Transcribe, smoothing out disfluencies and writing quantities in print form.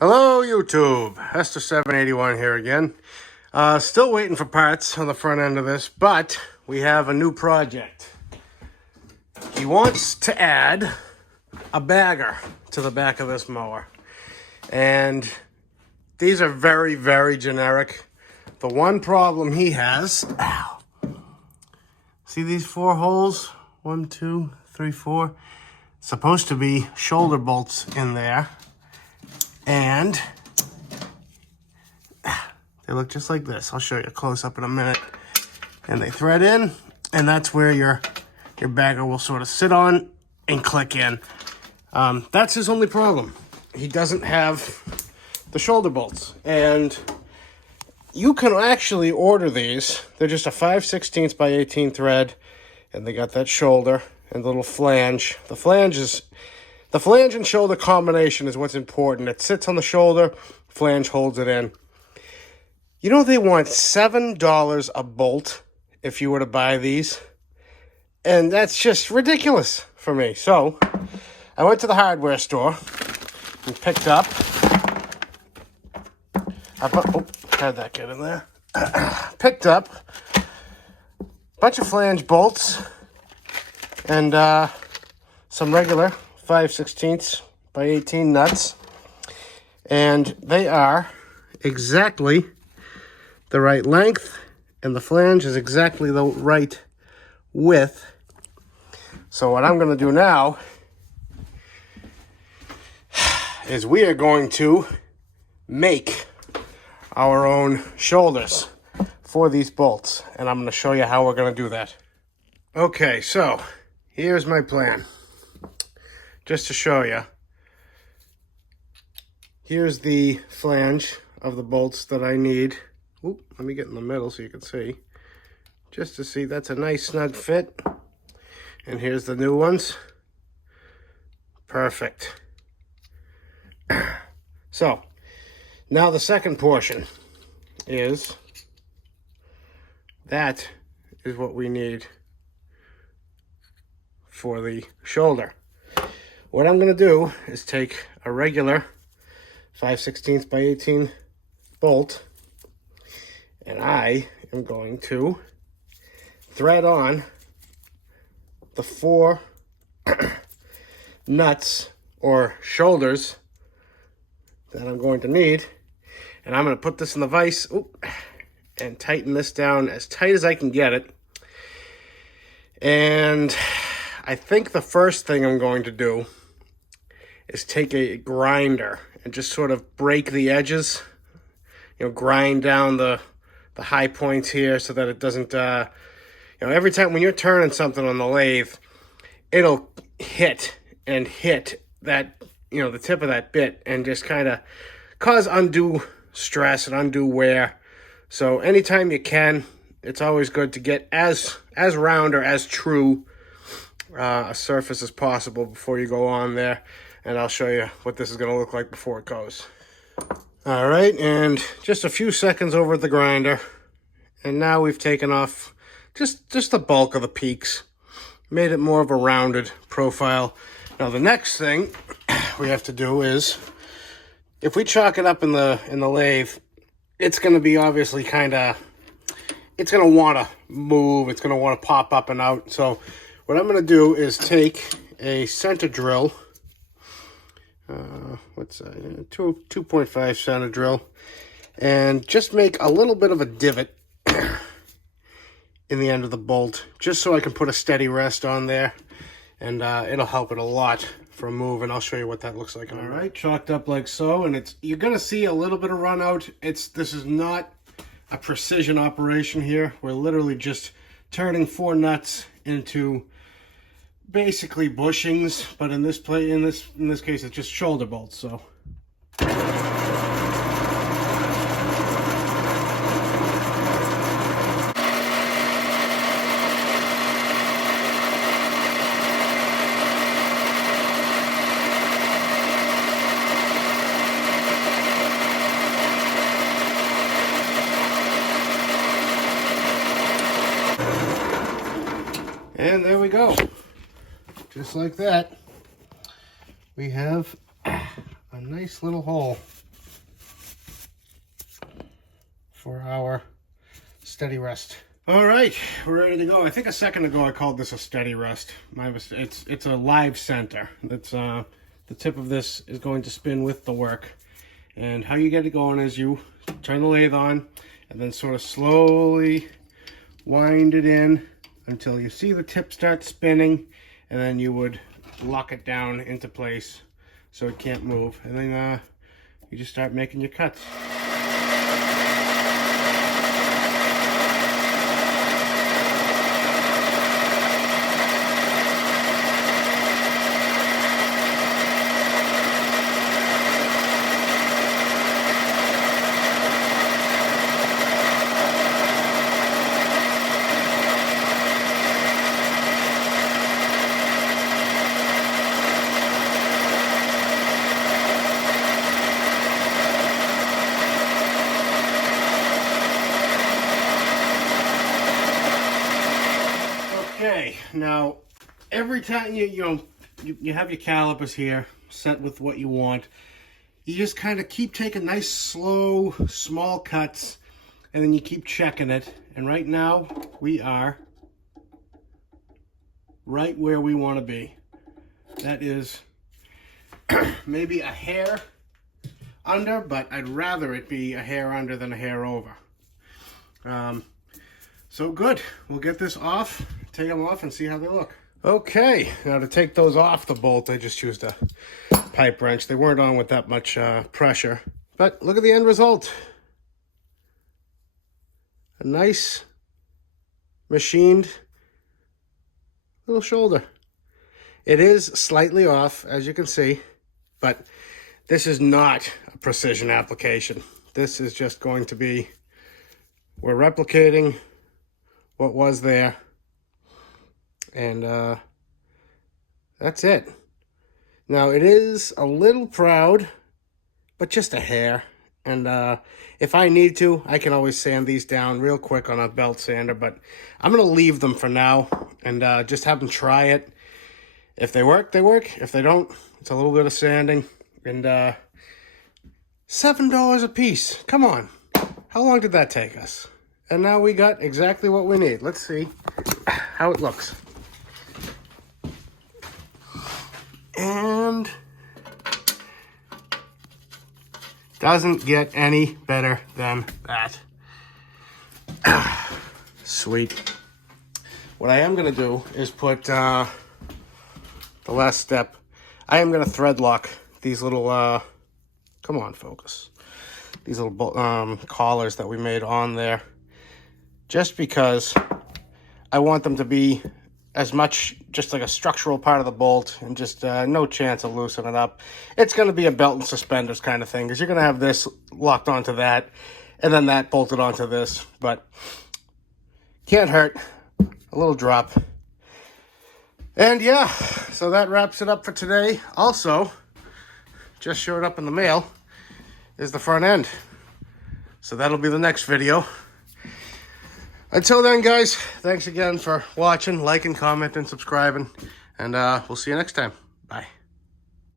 Hello YouTube, Hester781 here again. Still waiting for parts on the front end of this, but we have a new project. He wants to add a bagger to the back of this mower. And these are very, very generic. The one problem he has, see these 4 holes? 1, 2, 3, 4. Supposed to be shoulder bolts in there. And they look just like this. I'll show you a close-up in a minute. And they thread in, and that's where your bagger will sort of sit on and click in. That's his only problem. He doesn't have the shoulder bolts. And you can actually order these. They're just a 5/16 by 18 thread, and they got that shoulder and the little flange. The flange and shoulder combination is what's important. It sits on the shoulder, flange holds it in. You know, they want $7 a bolt if you were to buy these. And that's just ridiculous for me. So I went to the hardware store and picked up, had that get in there. Picked up a bunch of flange bolts and some regular 5/16 by 18 nuts, and they are exactly the right length, and the flange is exactly the right width. So what I'm going to do now is we are going to make our own shoulders for these bolts, and I'm going to show you how we're going to do that. Okay, so here's my plan. Just to show you, here's the flange of the bolts that I need. Oop, let me get in the middle so you can see. Just to see, that's a nice snug fit. And here's the new ones. Perfect. So, now the second portion is, that is what we need for the shoulder. What I'm going to do is take a regular 5/16 by 18 bolt, and I am going to thread on the 4 nuts or shoulders that I'm going to need, and I'm going to put this in the vise and tighten this down as tight as I can get it. And I think the first thing I'm going to do is take a grinder and just sort of break the edges, grind down the high points here so that it doesn't, every time when you're turning something on the lathe, it'll hit that, the tip of that bit and just kind of cause undue stress and undue wear. So anytime you can, it's always good to get as round or as true a surface as possible before you go on there. And I'll show you what this is going to look like before it goes. All right, and just a few seconds over at the grinder. And now we've taken off just the bulk of the peaks. Made it more of a rounded profile. Now the next thing we have to do is, if we chalk it up in the lathe, it's going to be obviously it's going to want to move. It's going to want to pop up and out. So what I'm going to do is take a center drill. What's that? 2.5 center drill, and just make a little bit of a divot in the end of the bolt, just so I can put a steady rest on there, and it'll help it a lot from moving. I'll show you what that looks like. All right, chalked up like so, and you're gonna see a little bit of run out. This is not a precision operation here. We're literally just turning 4 nuts into basically bushings, but in this case it's just shoulder bolts. So and there we go. Just like that, we have a nice little hole. for our steady rest. All right, we're ready to go. I think a second ago I called this a steady rest. It's a live center. That's the tip of this is going to spin with the work. And how you get it going is you turn the lathe on and then sort of slowly wind it in until you see the tip start spinning, and then you would lock it down into place so it can't move. And then you just start making your cuts. Okay, now every time you have your calipers here set with what you want, you just kind of keep taking nice, slow, small cuts, and then you keep checking it. And right now, we are right where we want to be. That is maybe a hair under, but I'd rather it be a hair under than a hair over. So good. We'll get this off, take them off, and see how they look. Okay, now to take those off the bolt, I just used a pipe wrench. They weren't on with that much pressure, but look at the end result. A nice machined little shoulder. It is slightly off, as you can see, but this is not a precision application. This is just going to be, we're replicating what was there, and that's it. Now it is a little proud, but just a hair. And if I need to, I can always sand these down real quick on a belt sander, but I'm gonna leave them for now and just have them try it. If they work, they work. If they don't, it's a little bit of sanding. And $7 a piece. Come on. How long did that take us? And now we got exactly what we need. Let's see how it looks. And doesn't get any better than that. Sweet. What I am going to do is put the last step. I am going to thread lock these little, come on, focus. These little collars that we made on there. Just because I want them to be as much just like a structural part of the bolt, and just no chance of loosening it up. It's going to be a belt and suspenders kind of thing, because you're going to have this locked onto that, and then that bolted onto this. But can't hurt. A little drop. And yeah, so that wraps it up for today. Also, just showed up in the mail is the front end. So that'll be the next video. Until then, guys, thanks again for watching, liking, commenting, subscribing, and we'll see you next time. Bye.